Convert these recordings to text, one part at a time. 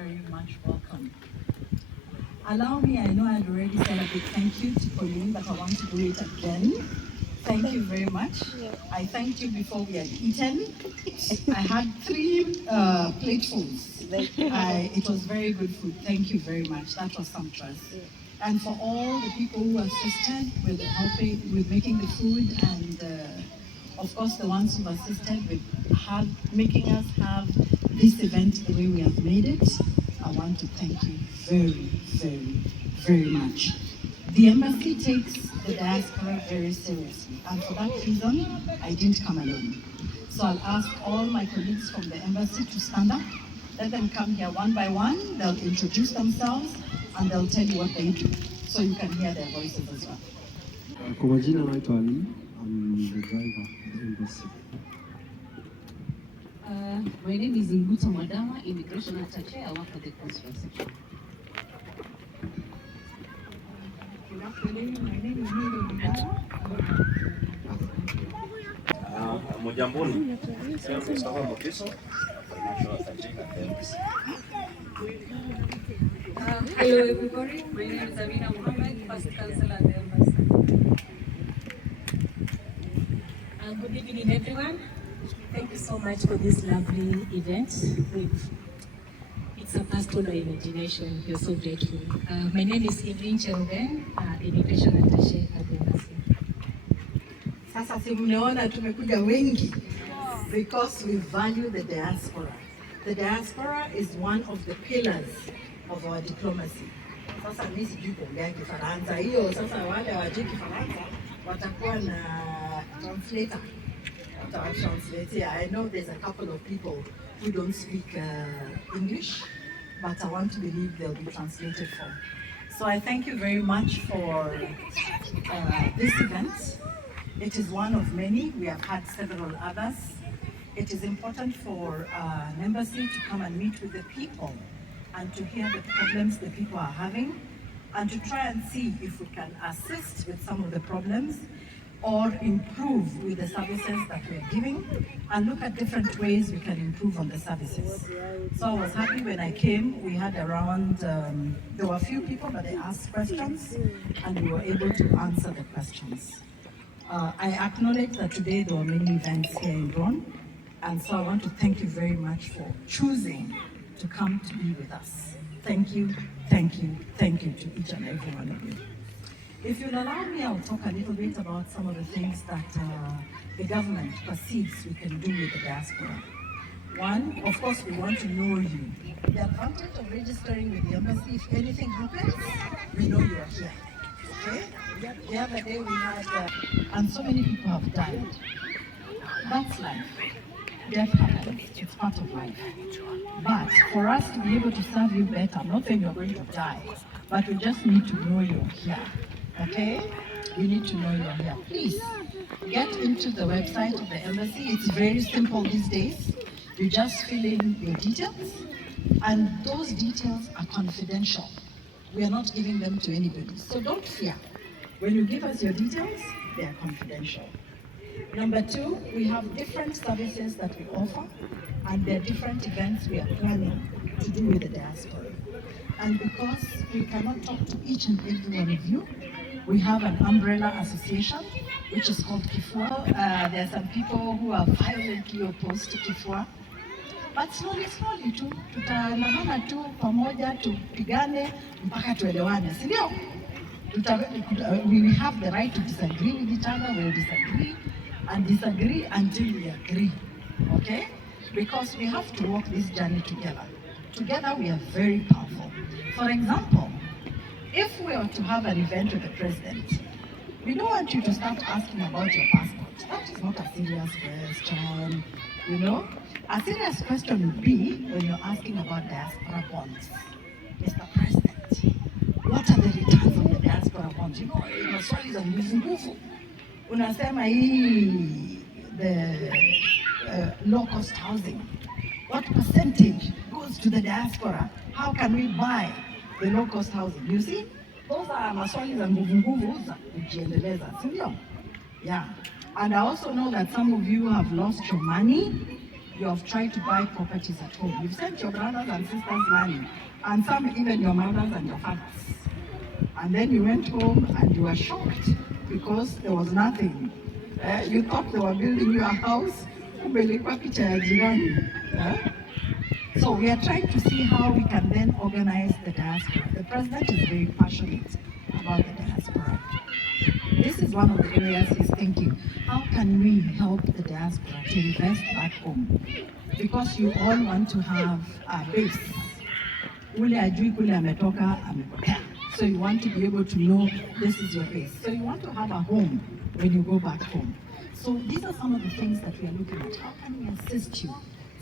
very much welcome. Allow me, I know I'd already said a big thank you to Pauline, but I want to do it again. Thank you very much. I thanked you before we had eaten. I had 3 platefuls. It was very good food. Thank you very much. That was sumptuous. And for all the people who assisted with helping, with making the food, and of course the ones who assisted with making us have this event the way we have made it, I want to thank you very, very, very much. The embassy takes the diaspora very seriously, and for that reason, I didn't come alone. So I'll ask all my colleagues from the embassy to stand up. Let them come here one by one. They'll introduce themselves and they'll tell you what they do, so you can hear their voices as well. Kwa majina naitwa Ali. I'm the driver of the embassy. My name is Nguto Madama, Immigration Attaché. I work for the consular section. Good afternoon. My name is Hellen Gichuhi. Hello everybody, my name is Amina Mohammed, First Counsel at the Embassy. Good evening everyone. Thank you so much for this lovely event. It's a past all our imagination. We're so grateful. My name is Evelyn Cheruben, Immigration Attaché at the Embassy. Sasa si mmeona tumekuja wengi because we value the diaspora. The diaspora is one of the pillars of our diplomacy. Sasa mimi sijui kuongea Kifaransa, hiyo sasa wale hawajui Kifaransa watakuwa na translator. Translate. I know there's a couple of people who don't speak English, but I want to believe they'll be translated for. So I thank you very much for this event. It is one of many. We have had several others. It is important for an embassy to come and meet with the people and to hear the problems the people are having and to try and see if we can assist with some of the problems or improve with the services that we're giving and look at different ways we can improve on the services. So I was happy when I came. We had around, there were a few people, but they asked questions and we were able to answer the questions. I acknowledge that today there were many events here in Rouen, and so I want to thank you very much for choosing to come to be with us. Thank you, thank you, thank you to each and every one of you. If you'll allow me, I'll talk a little bit about some of the things that the government perceives we can do with the diaspora. One, of course, we want to know you. The advantage of registering with the embassy, if anything happens, we know you are here. Okay? The other day we had, and so many people have died. That's life. Death happens. It's part of life. But for us to be able to serve you better, I'm not saying you're going to die, but we just need to know you're here. Okay? We need to know you're here. Please get into the website of the embassy. It's very simple these days. You just fill in your details, and those details are confidential. We are not giving them to anybody. So don't fear. When you give us your details, they are confidential. Number two, we have different services that we offer, and there are different events we are planning to do with the diaspora. And because we cannot talk to each and every one of you, we have an umbrella association, which is called KIFUA. There are some people who are violently opposed to KIFUA. But slowly tu, tutaandamana tu pamoja, tupigane mpaka tuelewane, si ndio? We have the right to disagree with each other. We'll disagree and disagree until we agree, okay? Because we have to walk this journey together. Together we are very powerful. For example, if we are to have an event with the president, we don't want you to start asking about your passport. That is not a serious question, you know? A serious question would be when you're asking about diaspora bonds. Mr. President, what are the returns on the diaspora bonds? You know, maswali za nguvu. Unasema hii, the low cost housing. What percentage goes to the diaspora? How can we buy the low cost housing? You see, those are maswali za nguvu za kujiendeleza, si ndio? Yeah. And I also know that some of you have lost your money. you have tried to buy properties at home. You've sent your brothers and sisters money, and some even your mothers and your fathers. And then you went home and you were shocked because there was nothing. You thought they were building you a house, kumbe ilikuwa picha ya jirani. So we are trying to see how we can then organize the diaspora. The president is very passionate about the diaspora. This is one of the areas he's thinking. How can we help the diaspora to invest back home? Because you all want to have a base. Ule ajui kule ametoka amepotea. So you want to be able to know this is your base. So you want to have a home when you go back home. So these are some of the things that we are looking at. How can we assist you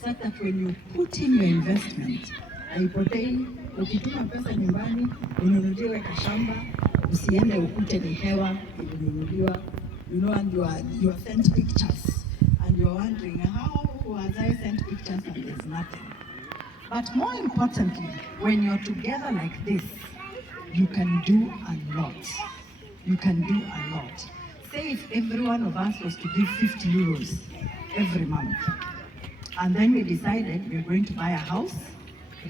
so that when you put in your investment, haipotei, ukituma pesa nyumbani, ununuliwe kashamba, usiende ukute ni hewa, ununuliwa, you know, and you are sent pictures, and you are wondering, how was I sent pictures and there's nothing? But more importantly, when you're together like this, you can do a lot. You can do a lot. Say if every one of us was to give 50 euros every month, and then we decided we're going to buy a house,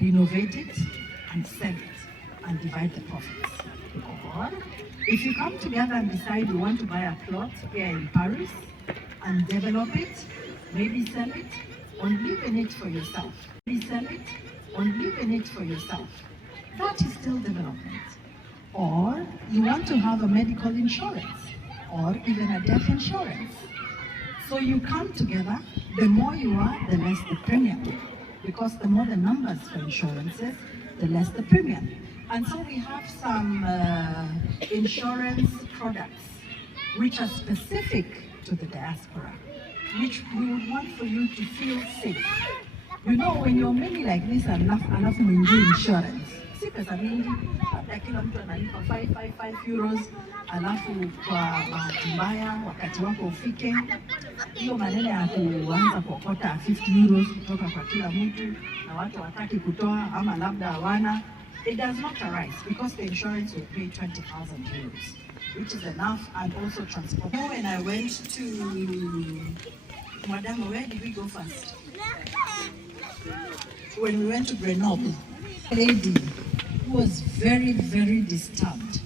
renovate it, and sell it, and divide the profits. Or if you come together and decide you want to buy a plot here in Paris, and develop it, maybe sell it, or live in it for yourself. Maybe sell it, or live in it for yourself. That is still development. Or you want to have a medical insurance, or even a death insurance. So you come together, the more you are, the less the premium. Because the more the numbers for insurances, the less the premium. And so we have some insurance products which are specific to the diaspora, which we would want for you to feel safe. You know, when you're many like this, alafu mwingie insurance, si pesa mingi, labda kila mtu analipa 5 euros, alafu kwa bahati mbaya wakati wako ufike, hiyo maneno ya kuanza kuokota 50 euros kutoka kwa kila mtu na watu wataki kutoa ama labda hawana, it does not arise because the insurance will pay 20,000 euros, which is enough, and also transport. When I went to Madame, where did we go first? When we went to Grenoble, a lady who was very, very disturbed.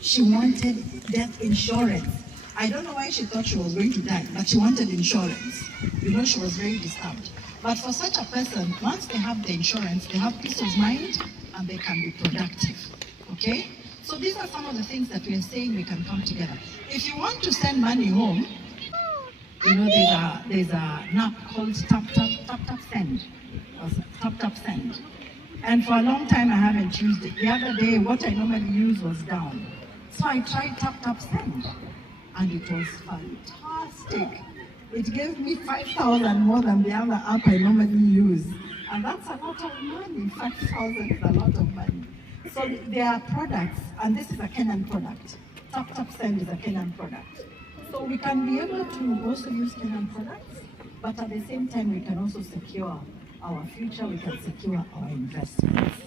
She wanted death insurance. I don't know why she thought she was going to die, but she wanted insurance. You know, she was very disturbed. But for such a person, once they have the insurance, they have peace of mind and they can be productive. Okay? So these are some of the things that we are saying we can come together. If you want to send money home, you know, there's a app called Tap Send. Tap Send. And for a long time I haven't used it. The other day what I normally use was down. So I tried Tap Send and it was fantastic. It gave me 5,000 more than the other app I normally use. And that's a lot of money. 5,000 is a lot of money. So there are products, and this is a Kenyan product. Tap Send is a Kenyan product. So we can be able to also use Kenyan products, but at the same time we can also secure our future, we can secure our investments.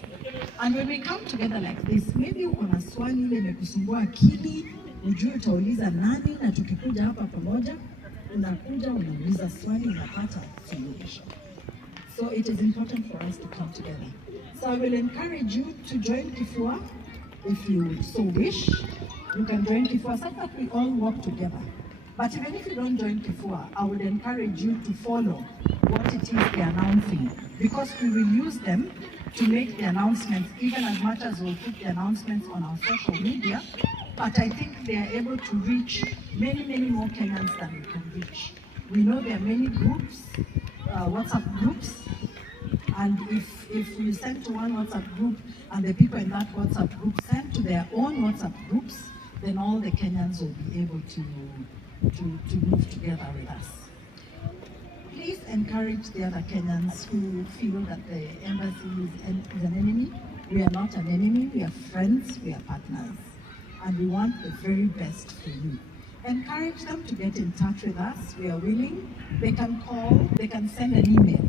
And when we come together like this, maybe uko na swali ile imekusumbua akili, ujue utauliza nani, na tukikuja hapa pamoja, unakuja unauliza swali, unapata solution. So it is important for us to come together. So I will encourage you to join KIFUA if you so wish. You can join KIFUA so that we all work together. But even if you don't join KIFUA, I would encourage you to follow what it is they're announcing, because we will use them to make the announcements, even as much as we'll put the announcements on our social media. But I think they are able to reach many, many more Kenyans than we can reach. We know there are many groups, WhatsApp groups, and if we send to one WhatsApp group and the people in that WhatsApp group send to their own WhatsApp groups, then all the Kenyans will be able to move together with us. Please encourage the other Kenyans who feel that the embassy is an enemy. We are not an enemy, we are friends, we are partners, and we want the very best for you. Encourage them to get in touch with us. We are willing. They can call, they can send an email.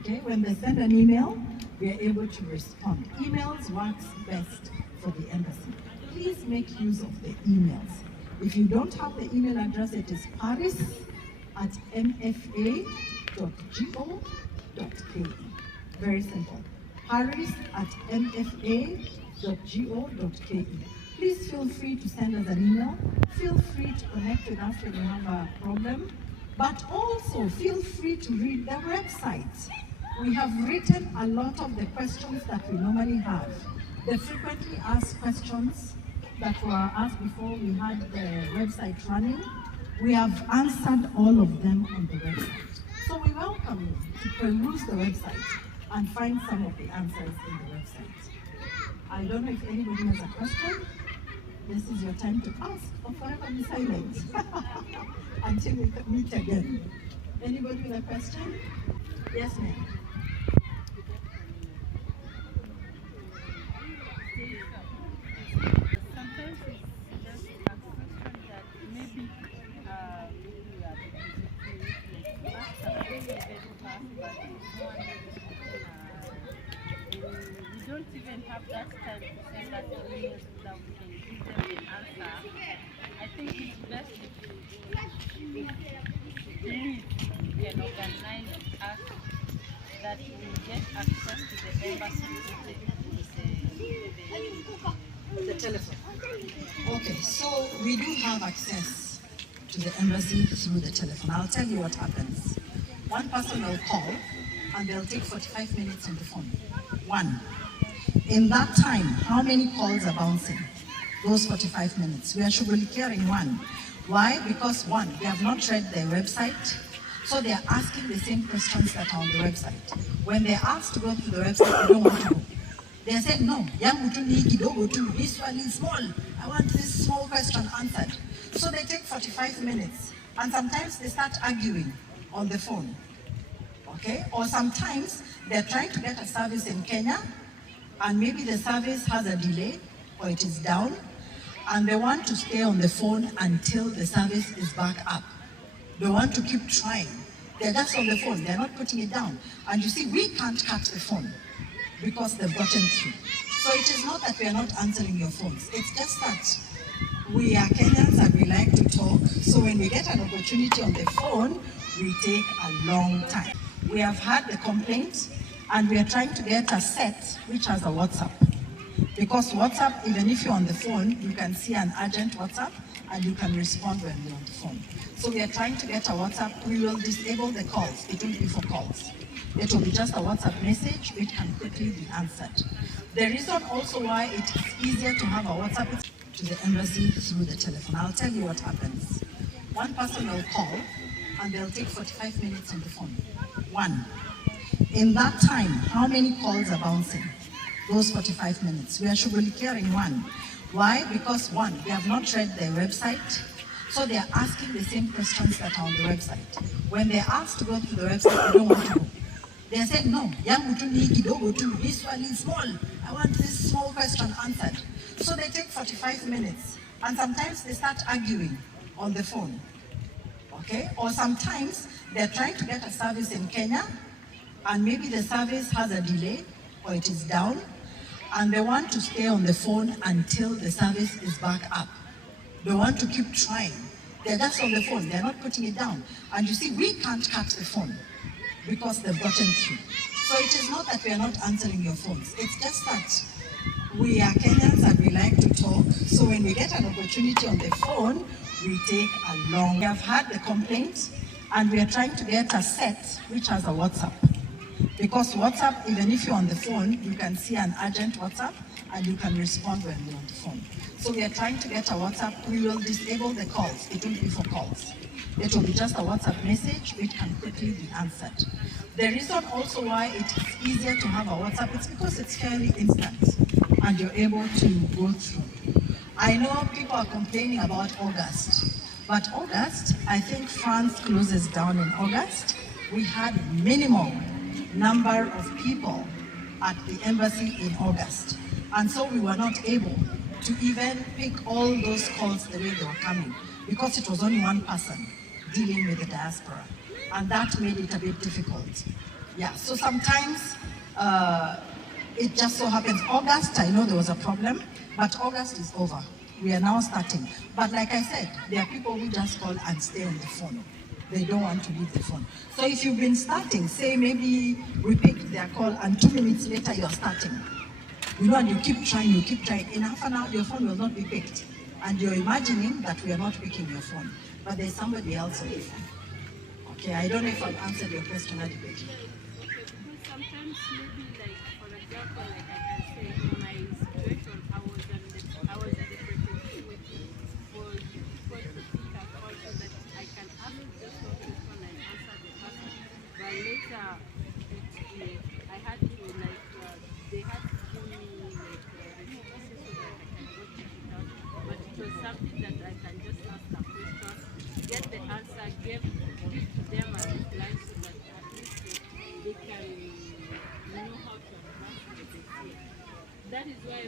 Okay, when they send an email, we are able to respond. Emails works best for the embassy. Please make use of the emails. If you don't have the email address, it is paris@mfa.gov.ke. mfa.go.ke. Very simple. paris@mfa.go.ke. Please feel free to send us an email. Feel free to connect with us when you have a problem. But also feel free to read the website. We have written a lot of the questions that we normally have. The frequently asked questions that were asked before we had the website running, we have answered all of them on the website. So we welcome you to peruse the website and find some of the answers in the website. I don't know if anybody has a question. This is your time to ask or forever be silent until we meet again. Anybody with a question? Yes, ma'am. Sometimes it's just a question that maybe we are ask something very fast, but no one we don't even have that time to send us emails so that we can give them an answer. I think it's best if please can organize us that we get access to the embassy The telephone. Okay, so we do have access to the embassy through the telephone. I'll tell you what happens. One person will call and they'll take 45 minutes on the phone. One. In that time, how many calls are bouncing? Those 45 minutes. We are shughulikia one. Why? Because one, they have not read their website, so they are asking the same questions that are on the website. When they're asked to go to the website, they don't want to go. They said, no, this one is small. I want this small question answered. So they take 45 minutes. And sometimes they start arguing on the phone. Okay? Or sometimes they're trying to get a service in Kenya, and maybe the service has a delay, or it is down, and they want to stay on the phone until the service is back up. They want to keep trying. They're just on the phone. They're not putting it down. And you see, we can't cut the phone, because they've gotten through. So it is not that we are not answering your phones. It's just that we are Kenyans and we like to talk. So when we get an opportunity on the phone, we take a long time. We have had the complaint and we are trying to get a set which has a WhatsApp. Because WhatsApp, even if you're on the phone, you can see an urgent WhatsApp and you can respond when you're on the phone. So we are trying to get a WhatsApp. We will disable the calls. It won't be for calls. It will be just a WhatsApp message which can quickly be answered. The reason also why it is easier to have a WhatsApp is to the embassy through the telephone. I'll tell you what happens. One person will call and they'll take 45 minutes on the phone. One. In that time, how many calls are bouncing? Those 45 minutes. We are shughulikia one. Why? Because one, they have not read their website, so they are asking the same questions that are on the website. When they're asked to go to the website, they don't want to go. They said, no, this one is small. I want this small question answered. So they take 45 minutes. And sometimes they start arguing on the phone. Okay? Or sometimes they're trying to get a service in Kenya, and maybe the service has a delay, or it is down, and they want to stay on the phone until the service is back up. They want to keep trying. They're just on the phone. They're not putting it down. And you see, we can't cut the phone, because they've gotten through. So it is not that we are not answering your phones. It's just that we are Kenyans and we like to talk. So when we get an opportunity on the phone, we take a long. We have had the complaint and we are trying to get a set which has a WhatsApp. Because WhatsApp, even if you're on the phone, you can see an urgent WhatsApp and you can respond when you're on the phone. So we are trying to get a WhatsApp. We will disable the calls. It won't be for calls. It will be just a WhatsApp message which can quickly be answered. The reason also why it is easier to have a WhatsApp is because it's fairly instant and you're able to go through. I know people are complaining about August, but August, I think France closes down in August. We had minimum number of people at the embassy in August. And so we were not able to even pick all those calls the way they were coming, because it was only one person dealing with the diaspora. And that made it a bit difficult. Yeah, so sometimes it just so happens. August, I know there was a problem, but August is over. We are now starting. But like I said, there are people who just call and stay on the phone. they don't want to leave the phone. So if you've been starting, say maybe we picked their call and 2 minutes later you're starting. You know, and you keep trying, in half an hour your phone will not be picked. And you're imagining that we are not picking your phone, but there's somebody else on the phone. Okay, I don't know if I've answered your question adequately. Okay, because sometimes maybe like, for example, like I can say in my situation, I was at the frequency waiting for people to pick a call so that I can ask just one question and answer the person. But later, I had to like, they had to give me like resources so that I can go check it out. But it was something that I can just ask a question, get the answer, give to them a reply so that at least they can know how to advance the dossier. That is why,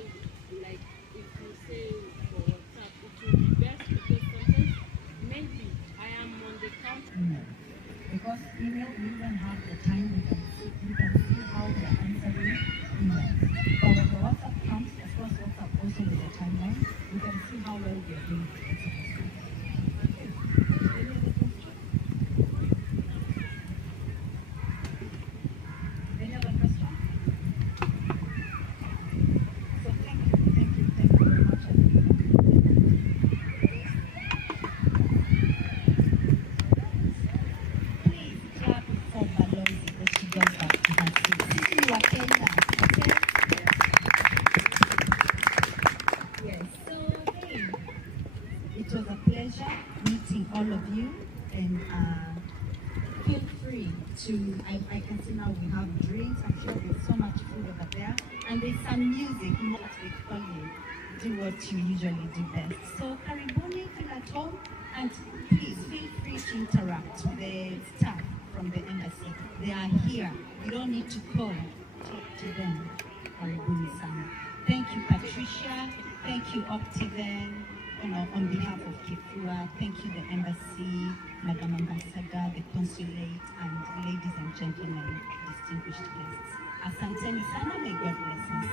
like, if you say for WhatsApp, it will be best because sometimes maybe I am on the counter. Because email, we don't have the time, we can see how we are answering email. But when the WhatsApp comes, of course WhatsApp also with the timeline, we can see how well we are doing. Any other question? So thank you very much. Please clap for Balozi that she goes back to her seat. Sisi wa Kenya, okay? Yes, so hey, it was a pleasure meeting all of you, and feel free to, I can see now we have drinks, I'm sure there's so much food over there, and there's some music, what they call you, do what you usually do best. So karibuni, feel at home, and please feel free to interact with the staff from the embassy. They are here, you don't need to call, talk to them. Karibuni sana. Thank you, Patricia. Thank you, Optiven. On behalf of KIFUA, thank you, the embassy, Madam Ambassador, the consulate, and ladies and gentlemen, distinguished guests. Asanteni sana, may God bless us.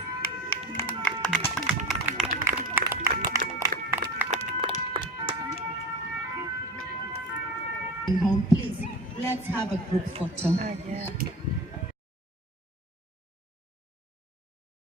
Home, please, let's have a group photo.